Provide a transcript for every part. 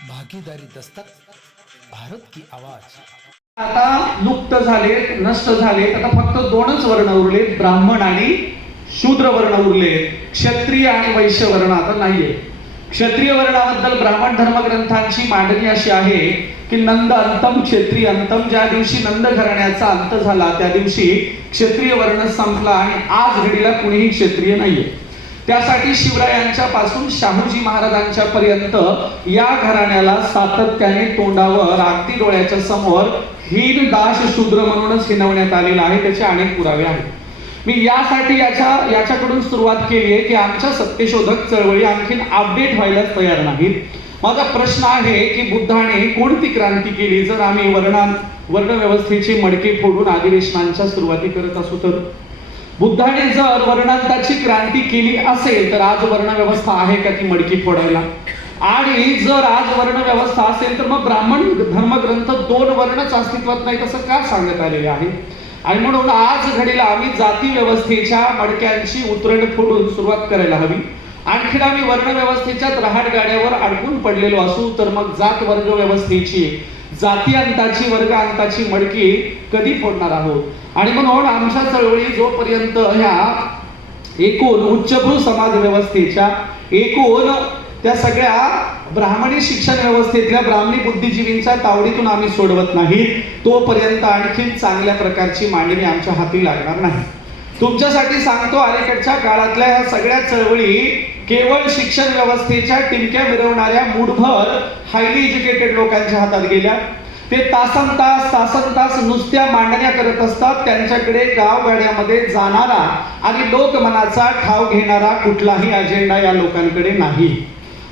भागीदारी दस्तक, भारत की आवाज। आता लुप्त झालेत, नष्ट झालेत. आता फक्त दोनच वर्ण उरलेत, ब्राह्मण आणि शूद्र वर्ण उरलेत. क्षत्रिय आणि वैश्य वर्ण आता नाहीये. क्षत्रिय वर्णाबद्दल ब्राह्मण धर्मग्रंथांची मांडणी अशी आहे की नंद अंतम क्षत्रिय अंतम. ज्या दिवशी नंद घराण्याचा अंत झाला त्या दिवशी क्षत्रिय वर्ण संपला आणि आज घडीला कुणीही क्षत्रिय नाहीये. त्यासाठी शिवरायांच्या पासून शाहूजी महाराजांच्या पर्यंत या घराण्याला सातत्याने तोंडावर अगदी डोळ्याच्या समोर हीन दास शूद्र म्हणूनच हिनवण्यात आलेला आहे. त्याचे अनेक पुरावे आहेत. मी यासाठी याच्याकडून सुरुवात केली आहे की आमच्या सत्यशोधक चळवळी आणखीन अपडेट व्हायला तयार नाहीत. माझा प्रश्न आहे की बुद्धाने कोणती क्रांती केली जर आम्ही वर्ण व्यवस्थेचे मडके फोडून अधिवेशनांच्या सुरुवाती करत असू तर? बुद्धाने जर वर्णांताची क्रांती केली असेल तर आज वर्ण व्यवस्था आहे का ती मडकी फोडायला? आणि जर आज वर्ण व्यवस्था असेल तर मग ब्राह्मण धर्मग्रंथ दोन वर्णच अस्तित्वात नाही असं का सांगण्यात आलेले आहे? आणि म्हणून आज घडीला आम्ही जाती व्यवस्थेच्या मडक्यांची उतरण फोडून सुरुवात करायला हवी. आणखीन आम्ही वर्ण व्यवस्थेच्या रहाट गाड्यावर अडकून पडलेलो असू तर मग जात वर्ग व्यवस्थेची जाती अंताची वर्ग अंताची मडकी कधी फोडणार आहोत? आणि म्हणून आमच्या चळवळी जोपर्यंत ह्या एकूण उच्चभ्रू समाज व्यवस्थेच्या एकूण त्या सगळ्या ब्राह्मणी शिक्षण व्यवस्थेतल्या ब्राह्मणी बुद्धिजीवींच्या तावडीतून आम्ही सोडवत नाही तोपर्यंत आणखी चांगल्या प्रकारची मांडणी आमच्या हाती लागणार नाही. तुमच्यासाठी सांगतो, अलीकडच्या काळातल्या ह्या सगळ्या चळवळी केवळ शिक्षण व्यवस्थेच्या टिमक्या मिरवणाऱ्या मूठभर हायली एज्युकेटेड लोकांच्या हातात गेल्या. ते तासन तास नुसत्या मांडण्या करत असतात. त्यांच्याकडे गावगाड्यामध्ये जाणारा आणि लोकमनाचा ठाव घेणारा कुठलाही अजेंडा या लोकांकडे नाही.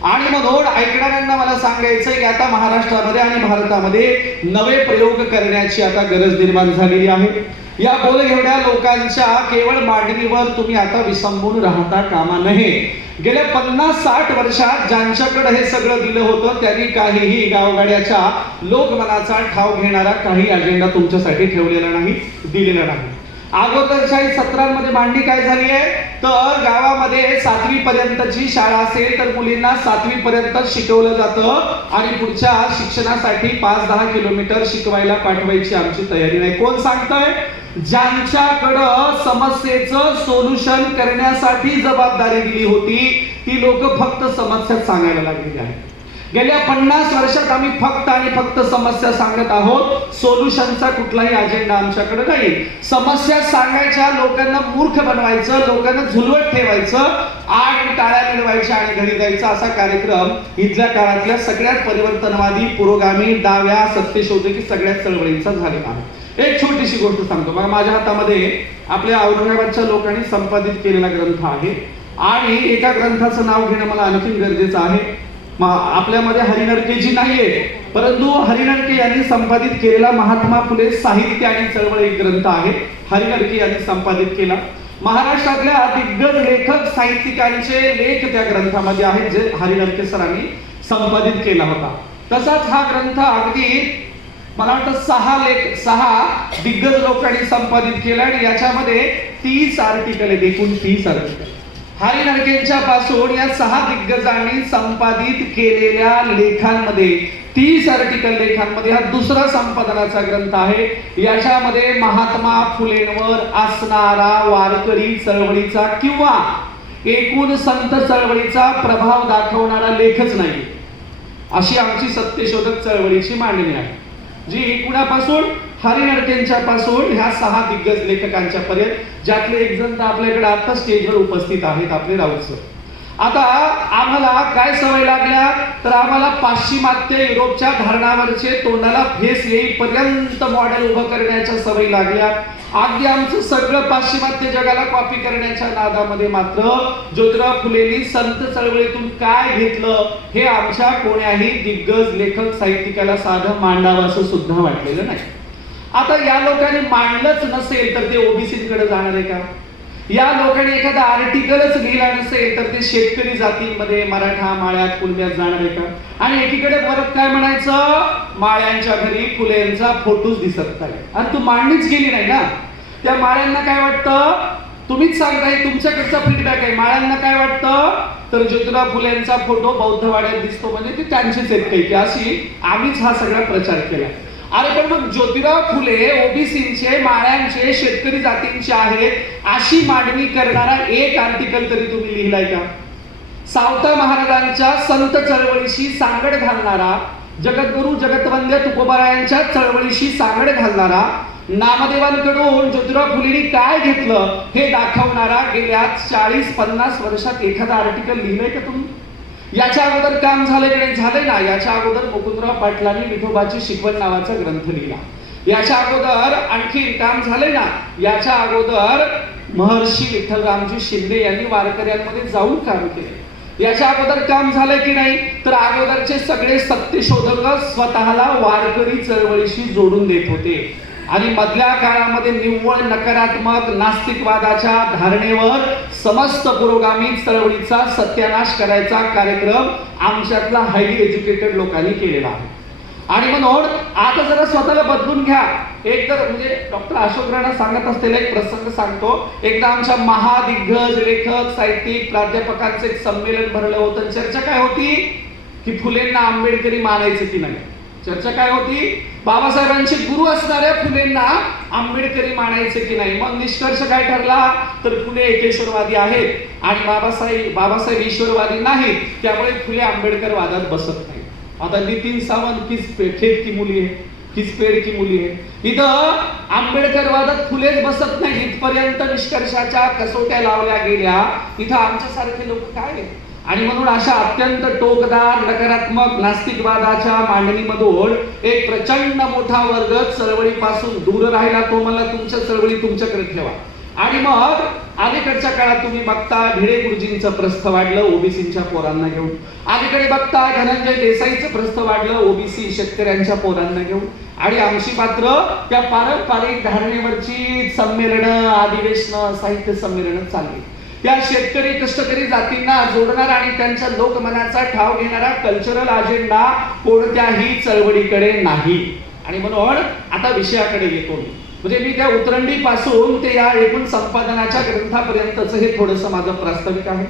आणि म्हणून ऐकणाऱ्यांना मला सांगायचं की आता महाराष्ट्रामध्ये आणि भारतामध्ये नवे प्रयोग करण्याची आता गरज निर्माण झालेली आहे. या बोलघेवड्या लोकांच्या केवळ मांडणीवर तुम्ही आता विसंबून राहता कामा नये. गेल्या 50-60 वर्षात ज्यांच्याकडे हे सगळं दिलं होतं त्यांनी काहीही गावगाड्याच्या लोकमनाचा ठाव घेणारा काही अजेंडा तुमच्यासाठी ठेवलेला नाही, दिलेला नाही. अगोदरच्या सत्रांमध्ये मांडणी काय झाली आहे तर गावामध्ये 7वी पर्यंतची शाळा असेल तर मुलींना 7वी पर्यंत शिकवलं जातं आणि पुढच्या शिक्षणासाठी 5-10 किलोमीटर शिकवायला पाठवायची आमची तयारी नाही. कोण सांगतंय? ज्यांच्याकडं समस्येचं सोल्युशन करण्यासाठी जबाबदारी दिली होती ती लोक फक्त समस्या सांगायला लागलेली आहेत. गेल्या 50 वर्षात आम्ही फक्त आणि फक्त समस्या सांगत आहोत. सोल्युशनचा कुठलाही अजेंडा आमच्याकडे नाही. समस्या सांगायच्या, लोकांना मूर्ख बनवायचं, लोकांना झुलवत ठेवायचं आणि टाळ्या मिळवायच्या आणि घरी जायचं असा कार्यक्रम इथल्या काळातल्या सगळ्यात परिवर्तनवादी पुरोगामी डाव्या सत्यशोधकी सगळ्या चळवळींचा झालेला आहे. एक छोटीशी गोष्ट सांगतो. मग माझ्या हातामध्ये आपल्या औरंगाबादच्या लोकांनी संपादित केलेला ग्रंथ आहे आणि एका ग्रंथाचं नाव घेणं मला आणखी गरजेचं आहे. आपल्यामध्ये हरिनरकेजी नाहीये परंतु हरिनरके यांनी संपादित केलेला महात्मा फुले साहित्य आणि चळवळ एक ग्रंथ आहे. हरिनरके यांनी संपादित केला. महाराष्ट्रातल्या दिग्गज लेखक साहित्यिकांचे लेख त्या ग्रंथामध्ये आहेत जे हरिनरके सरांनी संपादित केला होता. तसाच हा ग्रंथ अगदी मला वाटतं 6 दिग्गज लोकांनी संपादित केला आणि याच्यामध्ये 30 आर्टिकल आहेत. एकूण 30 आर्टिकल हरिनरकेंच्या पासून या 6 दिग्गजांनी संपादित केलेल्या लेखांमध्ये 30 आर्टिकल लेखांमध्ये हा दुसरा संपादनाचा ग्रंथ आहे. याच्यामध्ये महात्मा फुलेंवर असणारा वारकरी चळवळीचा किंवा एकूण संत चळवळीचा प्रभाव दाखवणारा लेखच नाही अशी आमची सत्यशोधक चळवळीची मांडणी आहे, जी कुणापासून? हरिनरकेंच्या पासून ह्या 6 दिग्गज लेखकांच्या पर्यंत, ज्यातले एक जण आपल्याकडे आता स्टेजवर उपस्थित आहेत, आपले राऊत सर. आता आम्हाला काय सवय लागल्या तर आम्हाला पाश्चिमात्य युरोपच्या धरणावरचे तोंडाला फेस येईपर्यंत मॉडेल उभं करण्याच्या सवयी लागल्या. अगदी आमचं सगळं पाश्चिमात्य जगाला कॉपी करण्याच्या नादामध्ये मात्र ज्योतिराव फुलेंनी संत चळवळीतून काय घेतलं हे आमच्या कोण्याही दिग्गज लेखक साहित्यिकाला साधं मांडावं असं सुद्धा वाटलेलं नाही. आता या लोकांनी मांडलंच नसेल तर ते ओबीसीकडे जाणार आहे का? या लोकांनी एखादा आर्टिकलच लिहिला नसेल तर ते शेतकरी जातींमध्ये मराठा माळ्यात कुलब्यात जाणार आहे का? आणि एकीकडे परत काय म्हणायचं, माळ्यांच्या घरी फुलेंचा फोटोच दिसत नाही. आणि तू मांडणीच केली नाही ना. त्या माळ्यांना काय वाटतं तुम्हीच सांगताय, तुमच्याकडचा फीडबॅक आहे. माळ्यांना काय वाटतं, तर ज्योतिराव फुलेंचा फोटो बौद्धवाड्यात दिसतो म्हणजे ते त्यांचेच आहेत काही, अशी आम्हीच हा सगळा प्रचार केला. अरे पण मग ज्योतिराव फुले ओबीसीचे, माळ्यांचे, शेतकरी जातींचे आहेत अशी मांडणी करणारा एक आर्टिकल तरी तुम्ही लिहिलाय का? सावता महाराजांच्या संत चळवळीशी सांगड घालणारा, जगद्गुरु जगतवंद्य तुकोबारायांच्या चळवळीशी सांगड घालणारा, नामदेवांकडून ज्योतिराव फुलेंनी काय घेतलं हे दाखवणारा गेल्या 40-50 वर्षात एखादा आर्टिकल लिहिलंय का तुम्ही? याच्या अगोदर काम झालंय की नाही? झालंय ना. याच्या अगोदर मुकुंदराव पाटलांनी विठोबाची शिकवण नावाचा ग्रंथ लिहिला. याच्या अगोदर आणखी काम झालंय ना. याच्या अगोदर महर्षी विठ्ठलरामजी शिंदे यांनी वारकऱ्यांमध्ये जाऊन काम केले. याच्या अगोदर काम झालंय की नाही? तर अगोदरचे सगळे सत्यशोधक स्वतःला वारकरी चळवळीशी जोडून देत होते आणि मधल्या काळामध्ये निव्वळ नकारात्मक नास्तिकवादाच्या धारणेवर समस्त पुरोगामी चळवळीचा सत्यानाश करायचा कार्यक्रम आमच्यातला हायली एज्युकेटेड लोकांनी केलेला आहे. आणि म्हणून आता जरा स्वतःला बदलून घ्या. एक तर म्हणजे डॉक्टर अशोक राणा सांगत असलेला एक प्रसंग सांगतो. एकदा आमच्या महादिग्गज लेखक साहित्यिक प्राध्यापकांचं एक संमेलन भरलं होतं. चर्चा काय होती की फुलेंना आंबेडकरी मानायचं की नाही. चर्चा काय होती, बाबासाहेबांचे गुरु असणाऱ्या फुलेंना आंबेडकरी मानायचे की नाही. मग निष्कर्ष काय ठरला, तर फुले एकेश्वरवादी आहेत आणि बाबासाहेब ईश्वरवादी नाहीत, त्यामुळे फुले आंबेडकर वादात बसत नाही. आता नितीन सावंत किस खेत की मुली आहे, किस पेड की मुली आहे. इथं आंबेडकर वादात फुलेच बसत नाही इथपर्यंत निष्कर्षाच्या कसोट्या लावल्या गेल्या. इथं आमच्यासारखे लोक काय आहेत. आणि म्हणून अशा अत्यंत टोकदार नकारात्मक नास्तिकवादाच्या मांडणीमधून एक प्रचंड मोठा वर्ग चळवळीपासून दूर राहिला. तो मला तुमच्या चळवळी तुमच्याकडे ठेवा. आणि मग अलीकडच्या काळात तुम्ही बघता भिडे गुरुजींचं प्रस्थ वाढलं ओबीसीच्या पोरांना घेऊन. अलीकडे बघता धनंजय देसाईचं प्रस्थ वाढलं ओबीसी शेतकऱ्यांच्या पोरांना घेऊन. आणि आमची मात्र त्या पारंपरिक धारणेवरची संमेलनं, अधिवेशनं, साहित्य संमेलनं चालली. त्या शेतकरी कष्टकरी जातींना जोडणारा आणि त्यांच्या लोकमनाचा ठाव घेणारा कल्चरल अजेंडा कोणत्याही चळवळीकडे नाही. आणि म्हणून आता विषयाकडे येतो मी. म्हणजे मी त्या उतरंडी पासून ते या एकूण संपादनाच्या ग्रंथापर्यंतच हे थोडंसं माझं प्रास्ताविक आहे.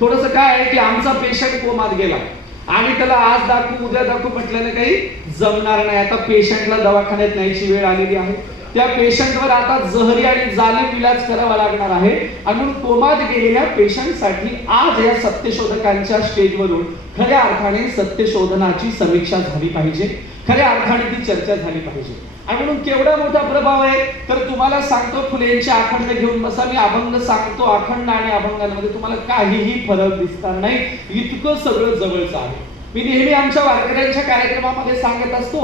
थोडंसं काय आहे की आमचा पेशंट कोमात गेला आणि त्याला आज दाखवू उद्या दाखवू म्हटल्याने काही जमणार नाही. आता पेशंटला दवाखान्यात न्यायची वेळ आलेली आहे. त्या पेशंटवर आता जहरी आणि जालीम इलाज करावा लागणार आहे. आणि म्हणून कोमात गेलेल्या पेशंटसाठी आज या सत्यशोधकांच्या स्टेजवरून खऱ्या अर्थाने सत्यशोधनाची समीक्षा झाली पाहिजे. खऱ्या अर्थाने ती चर्चा झाली पाहिजे. आणि म्हणून केवढा मोठा प्रभाव आहे तर तुम्हाला सांगतो फुलेंचे अखंड घेऊन बसा. मी अभंग सांगतो. अखंड आणि अभंगांमध्ये तुम्हाला काहीही फरक दिसणार नाही. इतकं सगळं जवळचं आहे. मी नेहमी आमच्या वारकऱ्यांच्या कार्यक्रमामध्ये सांगत असतो,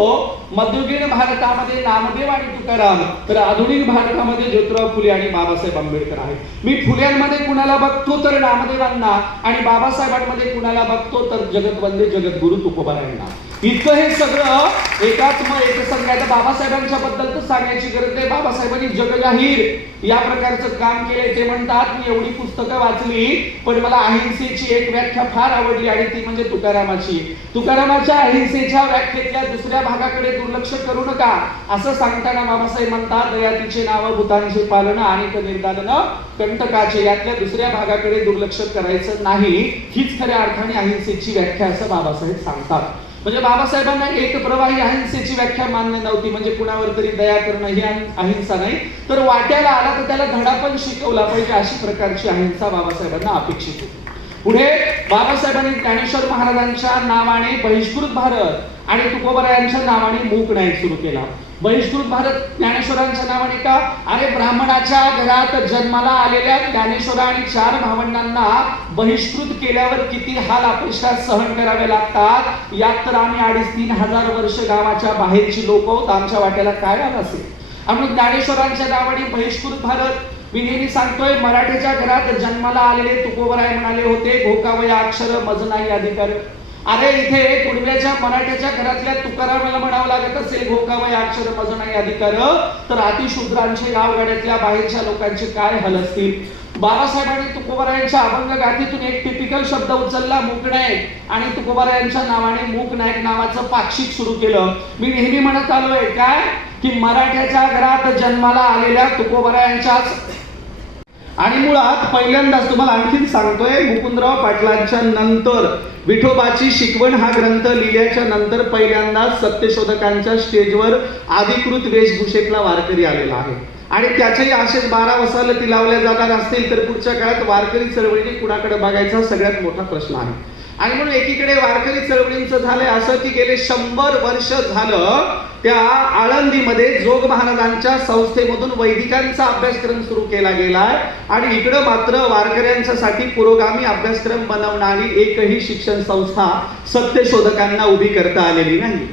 मध्ययुगीन भारतामध्ये नामदेव आणि तुकाराम, तर आधुनिक भारतामध्ये ज्योतिराव फुले आणि बाबासाहेब आंबेडकर आहेत. मी फुल्यांमध्ये कुणाला बघतो तर नामदेवांना आणि बाबासाहेबांमध्ये कुणाला बघतो तर जगतवंद्य जगद्गुरु तुकोबारायांना. इतकं हे सगळं एकात्म एकसंघ. बाबासाहेबांच्या बद्दल तर सांगायची गरज नाही. बाबासाहेबांनी जगजाहीर या प्रकारचं काम केले. ते म्हणतात मी एवढी पुस्तकं वाचली पण मला अहिंसेची एक व्याख्या फार आवडली आणि ती म्हणजे तुकारामाची. तुकारामाच्या अहिंसेच्या व्याख्येतल्या दुसऱ्या भागाकडे दुर्लक्ष करू नका असं सांगताना बाबासाहेब म्हणतात, दयातीचे नाव भूतांचे पालन आणि निर्दालन कंटकाचे. यातल्या दुसऱ्या भागाकडे दुर्लक्ष करायचं नाही. हीच खऱ्या अर्थाने अहिंसेची व्याख्या असं बाबासाहेब सांगतात. म्हणजे बाबासाहेबांना एक प्रवाही अहिंसेची व्याख्या मान्य नव्हती. म्हणजे कुणावर तरी दया करणं ही अहिंसा नाही, तर वाट्याला आला तर त्याला धडा पण शिकवला पाहिजे अशी प्रकारची अहिंसा बाबासाहेबांना अपेक्षित होती. पुढे बाबासाहेबांनी ज्ञानेश्वर महाराजांच्या नावाने बहिष्कृत भारत आणि तुकोबारायांच्या नावाने मूक नाईक सुरू केला. बहिष्कृत भारत ज्ञानेश्वरांच्या नावाने का? अरे ब्राह्मणाच्या घरात जन्माला आलेल्या ज्ञानेश्वर आणि 4 भावंडांना बहिष्कृत केल्यावर किती हाल अपेक्षा सहन करावे लागतात. यात तर आम्ही 2,500-3 हजार वर्ष गावाच्या बाहेरची लोक आहोत. आमच्या वाट्याला काय आलं असेल. आणि ज्ञानेश्वरांच्या नावाने बहिष्कृत भारत. मी नेहमी सांगतोय, मराठीच्या घरात जन्माला आलेले तुकोबराय म्हणाले होते, घोकावया अक्षर मज नाही अधिकार. अरे इथे कुडव्याच्या मराठ्याच्या घरातल्या तुकारामाला म्हणावं लागत असेल घोकावया अक्षर मज नाही अधिकार, तर अतिशूद्रांचे गावगाड्यातल्या बाहेरच्या लोकांचे काय हाल असतील. बाबासाहेबांनी तुकोबारायांच्या अभंग गाथेतून एक टिपिकल शब्द उचलला, मूकनायक, आणि तुकोबारायांच्या नावाने मूकनायक नावाचं पाक्षिक सुरू केलं. मी नेहमी म्हणत आलोय काय की मराठ्याच्या घरात जन्माला आलेल्या तुकोबारायांच्याच आणि मुळात पहिल्यांदाच तुम्हाला आणखीन सांगतोय, मुकुंदराव पाटलांच्या नंतर विठोबाची शिकवण हा ग्रंथ लिहिल्याच्या नंतर पहिल्यांदाच सत्यशोधकांच्या स्टेजवर अधिकृत वेशभूषेतला वारकरी आलेला आहे. आणि त्याच्याही असेच 12 वसालती लावल्या जाणार असतील तर पुढच्या काळात वारकरी चळवळीने कुणाकडे बघायचा सगळ्यात मोठा प्रश्न आहे. आणि म्हणून एकीकडे वारकरी चळवळींचं झालंय असं की गेले 100 वर्ष झालं त्या आळंदीमध्ये जोग महाराजांच्या संस्थेमधून वैदिकांचा अभ्यासक्रम सुरू केला गेलाय आणि इकडं मात्र वारकऱ्यांच्यासाठी पुरोगामी अभ्यासक्रम बनवणारी एकही शिक्षण संस्था सत्यशोधकांना उभी करता आलेली नाही.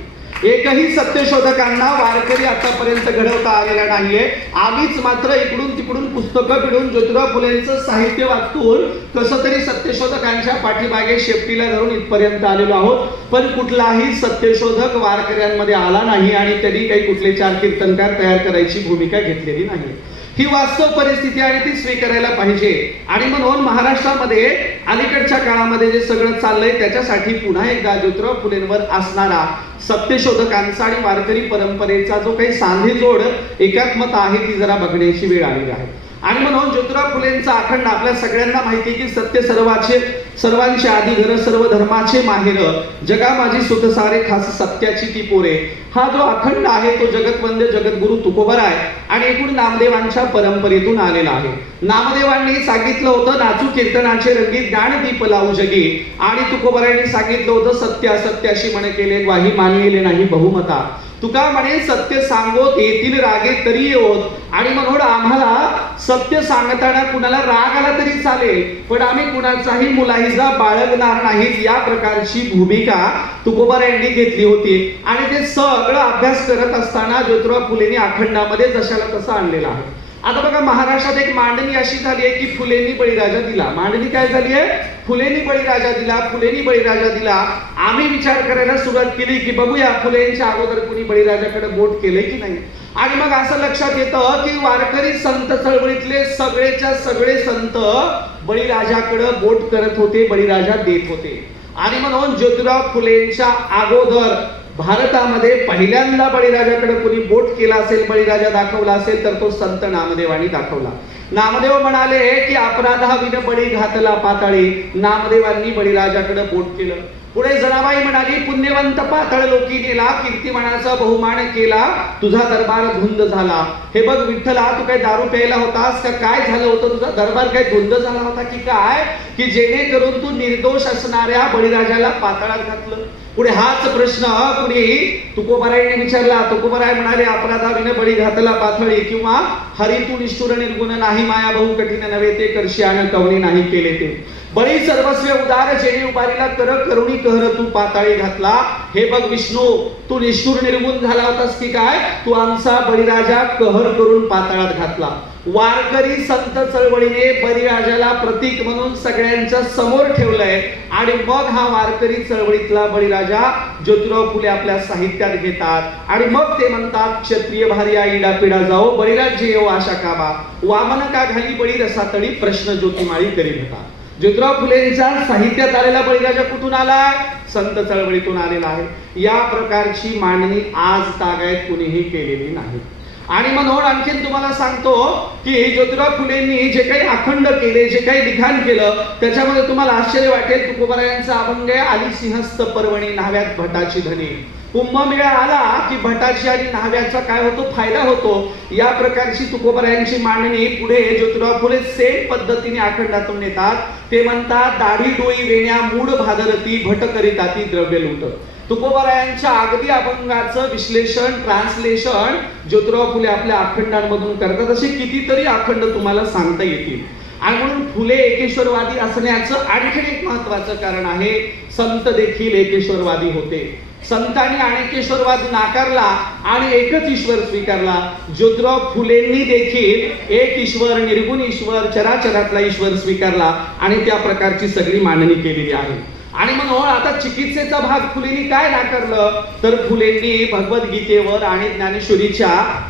एकही सत्यशोधकांना वारकरी आतापर्यंत घडवता आलेला नाहीये. आम्हीच मात्र इकडून तिकडून पुस्तकं पिढून ज्योतिराव फुलेंचं साहित्य वाचून कसं तरी सत्यशोधकांच्या पाठीमागे शेपटीला धरून इथपर्यंत आलेलो आहोत. पण कुठलाही सत्यशोधक वारकऱ्यांमध्ये आला नाही आणि त्यांनी काही कुठले 4 कीर्तनकार तयार करायची भूमिका घेतलेली नाही. ही वास्तव परिस्थिती आणि ती स्वीकारायला पाहिजे. आणि म्हणून महाराष्ट्रामध्ये अलीकडच्या काळामध्ये जे सगळं चाललंय त्याच्यासाठी पुन्हा एकदा ज्योतिराव फुलेंवर असणारा सत्यशोधकांचा आणि वारकरी परंपरेचा जो काही सांधेजोड एकात्मता आहे ती जरा बघण्याची वेळ आलेली आहे. आणि म्हणून ज्योतिराव फुलेंचा अखंड आपल्या सगळ्यांना माहिती की सत्य सर्वांचे आधी घर सर्व धर्माचे माहेर जगा माझी सुख सारे खास सत्याची ती पोरे हा जो अखंड आहे तो जगतवंद्य जगद्गुरु तुकोबराय आणि एकूण नामदेवांच्या परंपरेतून आलेला आहे. नामदेवांनी सांगितलं होतं नाचू कीर्तनाचे रंगी ज्ञानदीप लावू जगी आणि तुकोबरायांनी सांगितलं होतं सत्य असत्याशी म्हणे केले ग्वाही मानिले नाही बहुमता. तुका म्हणे सत्य सांगोत येतील रागे तरी येवोत. आणि म्हणून आम्हाला सत्य सांगताना कुणाला राग आला तरी चालेल पण आम्ही कुणाचाही मुलाहिजा बाळगणार नाहीत या प्रकारची भूमिका तुकोबारायांनी घेतली होती. आणि ते सगळं अभ्यास करत असताना ज्योतिराव फुलेंनी अखंडामध्ये जशाला तसं आणलेला आहे. आता बघा महाराष्ट्रात एक मांडणी अशी झाली आहे की फुलेंनी बळीराजा दिला. मांडणी काय झाली आहे? फुलेंनी बळीराजा दिला, फुलेंनी बळीराजा दिला. आम्ही विचार करायला सुरुवात केली की बघूया फुलेंच्या अगोदर कुणी बळीराजाकडे बोट केले की नाही. आणि मग असं लक्षात येतं की वारकरी संत चळवळीतले सगळेच्या सगळे संत बळीराजाकडे बोट करत होते, बळीराजा देत होते. आणि म्हणून ज्योतिराव फुलेंच्या अगोदर भारतामध्ये पहिल्यांदा बळीराजाकडे कोणी बोट केला असेल, बळीराजा दाखवला असेल तर तो संत नामदेवांनी दाखवला. नामदेव म्हणाले की अपराधाविन बळी घातला पाताळी. नामदेवांनी बळीराजाकडे बोट केलं. पुढे जनाबाई म्हणाली पुण्यवंत पाताळ लोकी नेला कीर्तिमानाचा बहुमान केला तुझा दरबार धुंद झाला. हे बघ विठ्ठला तू काय दारू प्यायला होतास का काय झालं होतं? तुझा दरबार काय धुंद झाला होता की काय की जेणेकरून तू निर्दोष असणाऱ्या बळीराजाला पाताळात घातलं. पुढे हाच प्रश्न कुणी तुकोबारायांनी विचारला. तुकोबाराय म्हणाले अपराधाविन बळी घातला पाथळी किंवा हरी तू निष्ठुर निर्गुण नाही माया बहु कठीण नव्हे ते करशी आणि कवणी नाही केले ते. बळी सर्वस्व उदार जेणे उभारीला कर करुणी कहर तू पाताळी घातला. हे बघ विष्णू तू निष्ठुर निर्गुण झाला होतास की काय? तू आमचा बळीराजा कहर करून पाताळात घातला. वारकरी संत चळवळीने बळीराजाला प्रतीक म्हणून सगळ्यांच्या समोर ठेवलंय. आणि मग हा वारकरी चळवळीतला बळीराजा ज्योतिराव फुले आपल्या साहित्यात घेतात आणि मग ते म्हणतात क्षत्रिय भारी इडा पिडा जाओ बळीराज्य येऊ आशा काबा वामन का घाली बळी रसातळी प्रश्न ज्योतिमाळी करीत होता. ज्योतिराव फुलेंच्या साहित्यात आलेला बळीराजा कुठून आलाय? संत चळवळीतून आलेला आहे. या प्रकारची मांडणी आज तागायत कुणीही केलेली नाही. आणि म्हणून आणखीन तुम्हाला सांगतो की ज्योतिराव फुलेंनी जे काही अखंड केले, जे काही लिखाण केलं त्याच्यामध्ये तुम्हाला आश्चर्य वाटेल. तुकोबारायांचा अभंग आली सिंहस्थ पर्वणी न्हाव्यात भटाची धनी. कुंभमेळा आला की भटाची आणि न्हाव्याचा काय होतो? फायदा होतो. या प्रकारची तुकोबारायांची मांडणी पुढे ज्योतिराव फुले सेम पद्धतीने अखंडातून नेतात. ते म्हणतात दाढी डोई वेण्या मूड भादरती भट करिता ती द्रव्य लूट. तुकोबारायांच्या अगदी अभंगाचं विश्लेषण ट्रान्सलेशन ज्योतिराव फुले आपल्या अखंडांमधून करतात. असे कितीतरी अखंड तुम्हाला सांगता येतील. आणि म्हणून फुले एकेश्वरवादी असण्याचं आणखीन एक महत्वाचं कारण आहे. संत देखील एकेश्वरवादी होते. संतांनी अनेकेश्वरवाद नाकारला आणि एकच ईश्वर स्वीकारला. ज्योतिराव फुलेंनी देखील एक ईश्वर निर्गुण ईश्वर चराचरातला ईश्वर स्वीकारला आणि त्या प्रकारची सगळी मांडणी केलेली आहे. आणि म्हणून आता चिकित्सेचा भाग फुलेंनी काय नाकारलं तर फुलेंनी भगवद्गीतेवर आणि ज्ञानेश्वरीच्या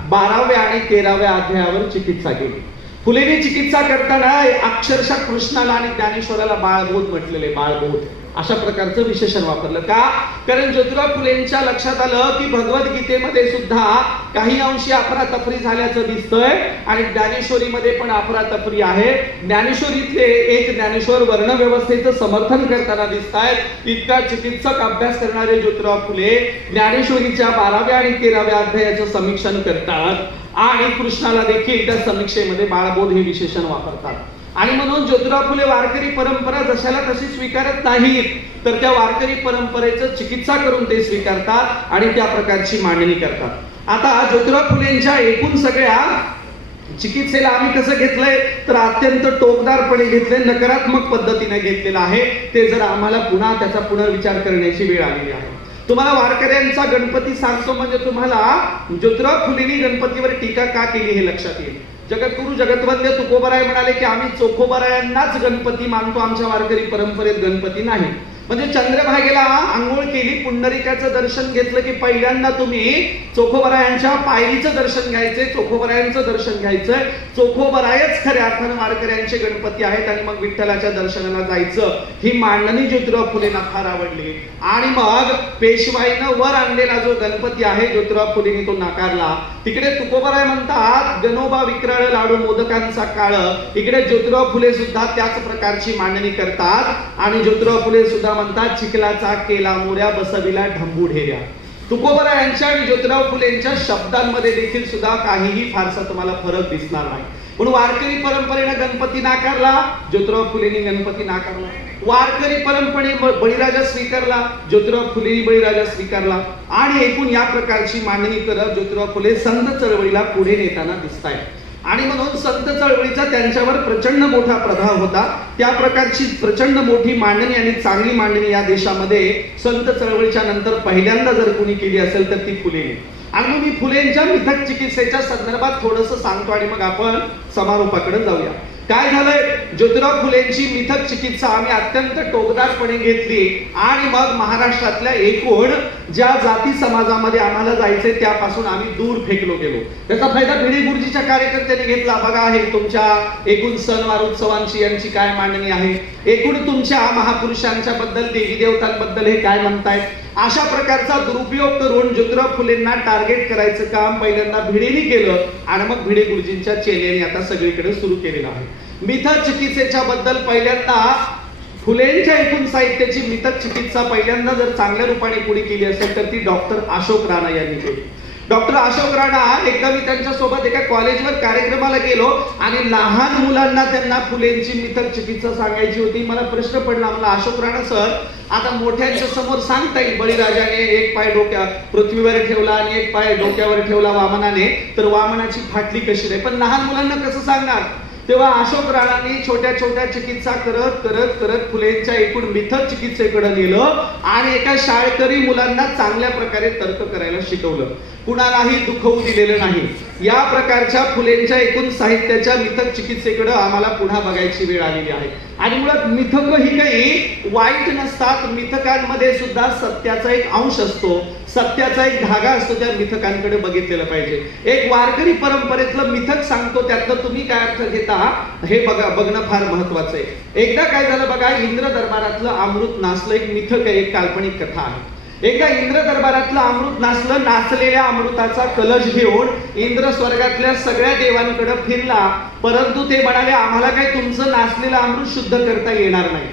12व्या आणि 13व्या अध्यायावर चिकित्सा केली. फुलेंनी चिकित्सा करताना अक्षरशः कृष्णाला आणि ज्ञानेश्वराला बाळबोध म्हटलेले. बाळबोध अशा प्रकारचं विशेषण वापरलं का? कारण ज्योतिराव फुलेंच्या लक्षात आलं की भगवद्गीतेमध्ये सुद्धा काही अंशी अफरातफरी झाल्याचं दिसतंय आणि ज्ञानेश्वरीमध्ये पण अफरातफरी आहे. ज्ञानेश्वरीतले एक ज्ञानेश्वर वर्ण व्यवस्थेचं समर्थन करताना दिसत आहेत. इतका चिकित्सक अभ्यास करणारे ज्योतिराव फुले ज्ञानेश्वरीच्या 12व्या आणि 13व्या अध्यायाचं समीक्षण करतात आणि कृष्णाला देखील त्या समीक्षेमध्ये बाळबोध हे विशेषण वापरतात. आणि म्हणून ज्योतिराव फुले वारकरी परंपरा जशाला तशी स्वीकारत नाहीत, तर त्या वारकरी परंपरेचं चिकित्सा करून ते स्वीकारतात आणि त्या प्रकारची मांडणी करतात. आता ज्योतिराव फुलेंच्या एकूण सगळ्या चिकित्सेला आम्ही कसं घेतलंय तर अत्यंत टोकदारपणे घेतले, नकारात्मक पद्धतीने घेतलेलं आहे. ते जर आम्हाला पुन्हा त्याचा पुनर्विचार करण्याची वेळ आलेली आहे. तुम्हाला वारकऱ्यांचा गणपती सांगतो म्हणजे तुम्हाला ज्योतिराव फुलेंनी गणपतीवर टीका का केली हे लक्षात येईल. जगद्गुरु जगतवंद्य तुकोबराय म्हणाले की आम्ही चोखोबरायांनाच गणपती मानतो, आमच्या वारकरी परंपरेत गणपती नाही. म्हणजे चंद्रभागेला आंघोळ केली, पुंडरिकाचं दर्शन घेतलं की पहिल्यांदा तुम्ही चोखोबरायांच्या पायरीचं दर्शन घ्यायचंय, चोखोबरायांचं दर्शन घ्यायचंय. चोखोबरायच खऱ्या अर्थानं वारकऱ्यांचे गणपती आहेत आणि मग विठ्ठलाच्या दर्शनाला जायचं. ही मांडणी ज्योतिराव फुलेंना फार आवडली आणि मग पेशवाईनं वर आणलेला जो गणपती आहे ज्योतिराव फुलेंनी तो नाकारला. तिकडे तुकोबराय म्हणतात गणोबा विक्राळ लाडू मोदकांचा काळ, इकडे ज्योतिराव फुले सुद्धा त्याच प्रकारची मांडणी करतात आणि ज्योतिराव फुले सुद्धा म्हणतात चिखलाचा केला मोऱ्या बसविला ढंबू ढेऱ्या. तुकोबरायांच्या आणि ज्योतिराव फुलेंच्या शब्दांमध्ये देखील सुद्धा काहीही फारसा तुम्हाला फरक दिसणार नाही. पण वारकरी परंपरेने गणपती नाकारला, ज्योतिराव फुलेंनी गणपती नाकारला. वारकरी परंपरेने बळीराजा स्वीकारला, ज्योतिराव फुलेंनी बळीराजा स्वीकारला. आणि एकूण या प्रकारची मांडणी करत ज्योतिराव फुले संत चळवळीला पुढे नेताना दिसतायत. आणि म्हणून संत चळवळीचा त्यांच्यावर प्रचंड मोठा प्रभाव होता. त्या प्रकारची प्रचंड मोठी मांडणी आणि चांगली मांडणी या देशामध्ये संत चळवळीच्या नंतर पहिल्यांदा जर कोणी केली असेल तर ती फुलेंनी. आणि मी फुलेंच्या मिथक चिकित्सेच्या संदर्भात थोडंसं सांगतो आणि मग आपण समारोपाकडे जाऊया. काय झालंय, ज्योतिराव फुलेंची मिथक चिकित्सा आम्ही अत्यंत टोकदारपणे घेतली आणि मग महाराष्ट्रातल्या एकूण ज्या जाती समाजामध्ये आम्हाला जायचंय त्यापासून आम्ही दूर फेकलो गेलो. त्याचा फायदा भिडे गुरुजीच्या कार्यकर्त्यांनी घेतला. बघा आहे तुमच्या एकूण सणवार उत्सवांची यांची काय मांडणी आहे, एकूण तुमच्या महापुरुषांच्या बद्दल देवी देवतांबद्दल हे काय म्हणतायत. अशा प्रकारचा दुरुपयोग करून ज्योतिराव फुलेंना टार्गेट करायचं काम पहिल्यांदा भिडेनी केलं आणि मग भिडे गुरुजींच्या चेल्यांनी आता सगळीकडे सुरू केलेलं आहे. मिथक चिकित्सेच्या बद्दल पहिल्यांदा फुलेंच्या एकूण साहित्याची मिथक चिकित्सा पहिल्यांदा जर चांगल्या रूपाने कोणी केली असेल तर ती डॉक्टर अशोक राणा यांनी केली. डॉक्टर अशोक राणा एकदा मी त्यांच्या सोबत एका कॉलेजवर कार्यक्रमाला गेलो आणि लहान मुलांना त्यांना फुलेंची मिथक चिकित्सा सांगायची होती. मला प्रश्न पडला, मला अशोक राणा सर आता मोठ्यांच्या समोर सांगता येईल बळीराजाने एक पाय पृथ्वीवर ठेवला आणि एक पाय डोक्यावर ठेवला वामनाने, तर वामनाची फाटली कशी नाही, पण लहान मुलांना कसं सांगणार. तेव्हा अशोक राणांनी छोट्या छोट्या चिकित्सा करत करत करत फुलेंच्या एकूण मिथक चिकित्सेकडे नेलं आणि एका शाळकरी मुलांना चांगल्या प्रकारे तर्क करायला शिकवलं. कुणालाही दुखवू दिलेलं नाही. या प्रकारच्या फुलेंच्या एकूण साहित्याच्या मिथक चिकित्सेकडे आम्हाला पुन्हा बघायची वेळ आलेली आहे. आणि मुळात मिथक ही काही वाईट नसतात. मिथकांमध्ये सुद्धा सत्याचा एक अंश असतो, सत्याचा एक धागा असतो. त्या मिथकांकडे बघितलेलं पाहिजे. एक वारकरी परंपरेतलं मिथक सांगतो, त्यातलं तुम्ही काय अर्थ घेता हे बघणं फार महत्वाचं आहे. एकदा काय झालं बघा, इंद्र दरबारातलं अमृत नासलं एक मिथक आहे, एक काल्पनिक कथा आहे. एकदा इंद्र दरबारातलं अमृत नासलं. नाचलेल्या अमृताचा कलश घेऊन इंद्र स्वर्गातल्या सगळ्या देवांकडे फिरला, परंतु ते म्हणाले आम्हाला काय तुमचं नाचलेलं अमृत शुद्ध करता येणार नाही.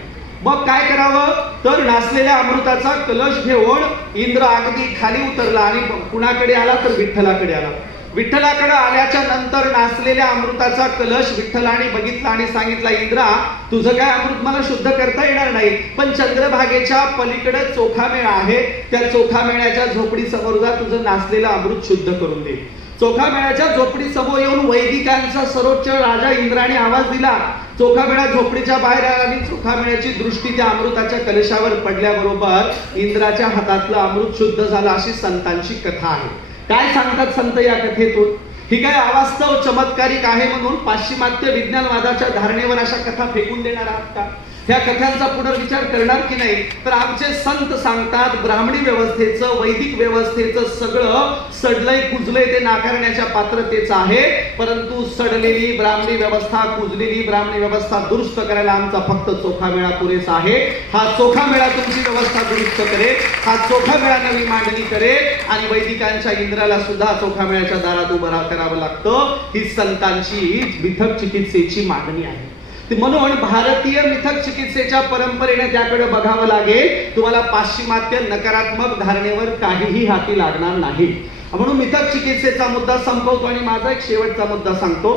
मग काय करावं, तर नाचलेल्या अमृताचा कलश घेऊन इंद्र अगदी खाली उतरला आणि कुणाकडे आला तर विठ्ठलाकडे आला. विठ्ठलाकडे आल्याच्या नंतर नाचलेल्या अमृताचा कलश विठ्ठलाने बघितला आणि सांगितला, इंद्रा तुझं काय अमृत मला शुद्ध करता येणार नाही, पण चंद्रभागेच्या पलीकडे चोखामेळा आहे, त्या चोखामेळ्याच्या झोपडी समोर जा, तुझं नाचलेलं अमृत शुद्ध करून दे. चोखामेळ्याच्या झोपडी समोर येऊन वैदिकांचा सर्वोच्च राजा इंद्राने आवाज दिला. चोखामेळा झोपडीच्या बाहेर आला आणि चोखामेळ्याची दृष्टी त्या अमृताच्या कलशावर पडल्याबरोबर इंद्राच्या हातातलं अमृत शुद्ध झालं. अशी संतांची कथा आहे. काय सांगतात संत या कथेतून, ही काय अवास्तव चमत्कारिक आहे म्हणून पाश्चिमात्य विज्ञानवादाच्या धारणेवर अशा कथा फेकून देणार आहात का? ह्या कथांचा पुनर्विचार करणार की नाही? तर आमचे संत सांगतात ब्राह्मणी व्यवस्थेचं, वैदिक व्यवस्थेचं सगळं सडलंय कुजलंय ते नाकारण्याच्या पात्रतेचं आहे, परंतु सडलेली ब्राह्मणी व्यवस्था, कुजलेली ब्राह्मणी व्यवस्था दुरुस्त करायला आमचा फक्त चोखा मेळा पुरेसा आहे. हा चोखा मेळा तुमची व्यवस्था दुरुस्त करेल, हा चोखा मेळा नवी मांडणी करेल आणि वैदिकांच्या इंद्राला सुद्धा चोखा मेळ्याच्या दारात उभं करावं लागतं. ही संतांची मिथक चिकित्सेची मागणी आहे. म्हणून भारतीय मिथक चिकित्सेच्या परंपरेने त्याकडे बघावं लागेल. तुम्हाला पाश्चिमात्य नकारात्मक धारणेवर काहीही हाती लागणार नाही. म्हणून मिथक चिकित्सेचा मुद्दा संपवतो आणि माझा एक शेवटचा मुद्दा सांगतो.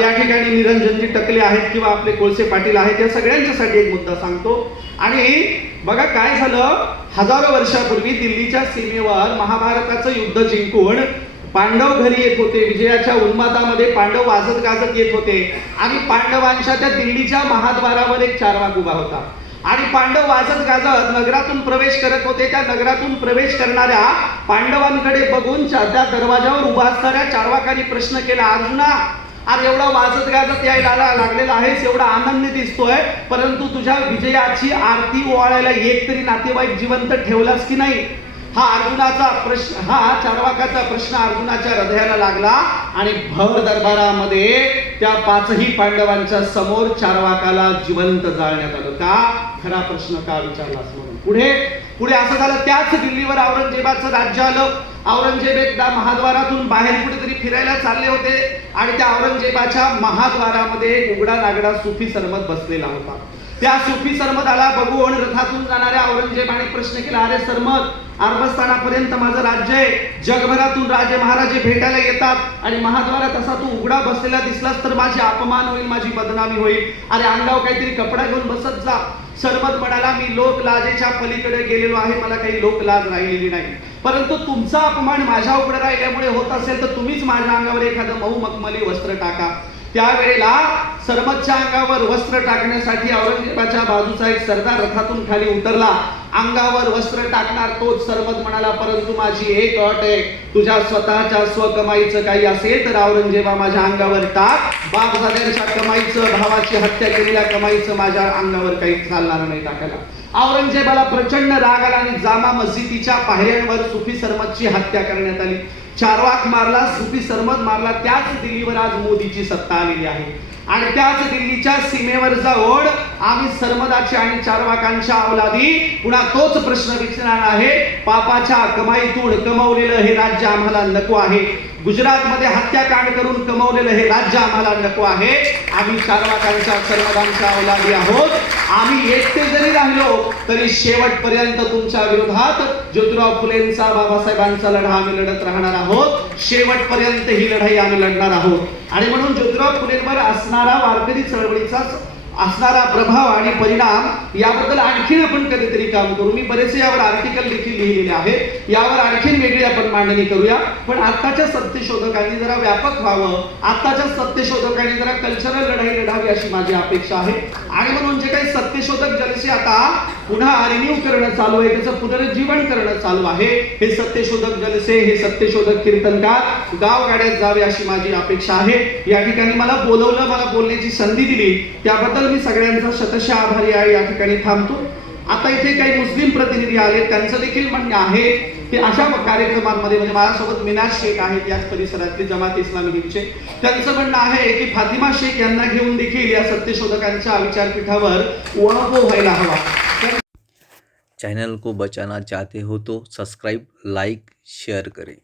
या ठिकाणी निरंजनजी टकले आहेत किंवा आपले कोळसे पाटील आहेत, या सगळ्यांच्यासाठी एक मुद्दा सांगतो. आणि बघा काय झालं, हजारो वर्षापूर्वी दिल्लीच्या सीमेवर महाभारताचं युद्ध जिंकून पांडव घरी येत होते. विजयाच्या उन्मादामध्ये पांडव वाजत गाजत येत होते आणि पांडवांच्या त्या दिल्लीच्या महाद्वारावर एक चारवाक उभा होता आणि पांडव वाजत गाजत नगरातून प्रवेश करत होते. त्या नगरातून प्रवेश करणाऱ्या पांडवांकडे बघून त्या दरवाजावर उभा असणाऱ्या चारवाकांनी प्रश्न केला, अर्जुना, आज एवढा वाजत गाजत यायला लागलेला आहेस, एवढा आनंद दिसतोय, परंतु तुझ्या विजयाची आरती ओवाळायला एक तरी नातेवाईक जिवंत ठेवलास की नाही? हा अर्जुनाचा प्रश्न, हा चारवाकाचा प्रश्न अर्जुनाच्या हृदयाला लागला आणि भर दरबारामध्ये त्या पाचही पांडवांच्या समोर चारवाकाला जिवंत जाळण्यात आलं. का? खरा प्रश्न का विचारलास म्हणून. पुढे असं झालं, त्याच दिल्लीवर औरंगजेबाचं राज्य आलं. औरंगजेब एकदा महाद्वारातून बाहेर कुठेतरी फिरायला चालले होते आणि त्या औरंगजेबाच्या महाद्वारामध्ये उघडा नागडा सुफी सरमत बसलेला होता. त्या सुफी सरमदाला बघून रथातून जाणाऱ्या औरंगजेबाने प्रश्न केला, अरे सरमत, अरबस्थानापर्यंत माझं राज्य आहे, जगभरातून राजे महाराजे भेटायला येतात आणि महाद्वारात असा तू उघडा बसलेला दिसलास तर माझी अपमान होईल, माझी बदनामी होईल. अरे अंगावर काहीतरी कपडा घेऊन बसत जा. सरमत म्हणाला, मी लोक लाजेच्या पलीकडे गेलेलो आहे, मला काही लोक लाज राहिलेली नाही, परंतु तुमचा अपमान माझ्या उघडं राहिल्यामुळे होत असेल तर तुम्हीच माझ्या अंगावर एखादं मऊ मखमली वस्त्र टाका. त्यावेळेला सरमतच्या अंगावर वस्त्र टाकण्यासाठी औरंगजेबाच्या बाजूचा एक सरदार रथातून खाली उतरला. अंगावर वस्त्र टाकणार तोच सरमत म्हणाला, परंतु माझी एक अट आहे, तुझ्या स्वतःच्या स्वकमाईचं काही असेल तर औरंगजेबा माझ्या अंगावर टाक, बापजाद्यांच्या कमाईचं, भावाची हत्या केलेल्या कमाईचं माझ्या अंगावर काही चालणार नाही टाकायला. औरंगजेबाला प्रचंड राग आला आणि जामा मस्जिदीच्या पायऱ्यांवर सुफी सरमतची हत्या करण्यात आली. चारवाक मारला, सुफी सरमत मारला. त्याच दिल्लीवर आज मोदीची सत्ता आलेली आहे आणि त्याच दिल्लीच्या सीमेवर जाऊन आम्ही सरमदाची आणि चारवाकांच्या अवलादी पुन्हा तोच प्रश्न विचारणार आहे, पापाच्या कमाईतून कमवलेलं हे राज्य आम्हाला नको आहे, गुजरातमध्ये हत्याकांड करून कमवलेलं हे राज्य आम्हाला नको आहे. आम्ही चारवाकांच्या सरमदांच्या अवलादी आहोत. आम्ही एकटे जरी राहिलो तरी शेवटपर्यंत तुमच्या विरोधात ज्योतिराव फुलेंचा, बाबासाहेबांचा लढा आम्ही लढत राहणार आहोत. शेवटपर्यंत ही लढाई आम्ही लढणार आहोत. आणि म्हणून ज्योतिराव फुलेंवर असणारा वारकरी चळवळीचा असणारा प्रभाव आणि परिणाम याबद्दल आणखीन आपण कधीतरी काम करू. मी बरेचसे यावर आर्टिकल देखील लिहिलेले आहेत, यावर आणखीन वेगळी आपण मांडणी करूया. पण आत्ताच्या सत्यशोधकांनी जरा व्यापक व्हावं, आत्ताच्या सत्यशोधकांनी जरा कल्चरल लढाई लढावी अशी माझी अपेक्षा आहे. आणि म्हणून जे काही सत्यशोधक जलसे आता पुन्हा रिन्यू करणं चालू आहे, त्याचं पुनरुज्जीवन करणं चालू आहे, हे सत्यशोधक जलसे, हे सत्यशोधक कीर्तनकार गावगाड्यात जावे अशी माझी अपेक्षा आहे. या ठिकाणी मला बोलवलं, मला बोलण्याची संधी दिली, त्याबद्दल मी सगळ्यांचा शतशः आभारी आहे. या ठिकाणी थांबतो. आता इथे काही मुस्लिम प्रतिनिधी आले, त्यांचं देखील म्हणणं आहे की अशा कार्यक्रमांमध्ये, म्हणजे माझ्यासोबत मिनाज शेख आहेत याच परिसरातले जमात इस्लामी हिंदचे, त्यांचं म्हणणं आहे की फातिमा शेख यांना घेऊन देखील या सत्यशोधकांच्या विचारपीठावर उहापोह व्हायला हवा. चैनल को बचाना चाहते हो तो सब्सक्राइब, लाइक, शेयर करें.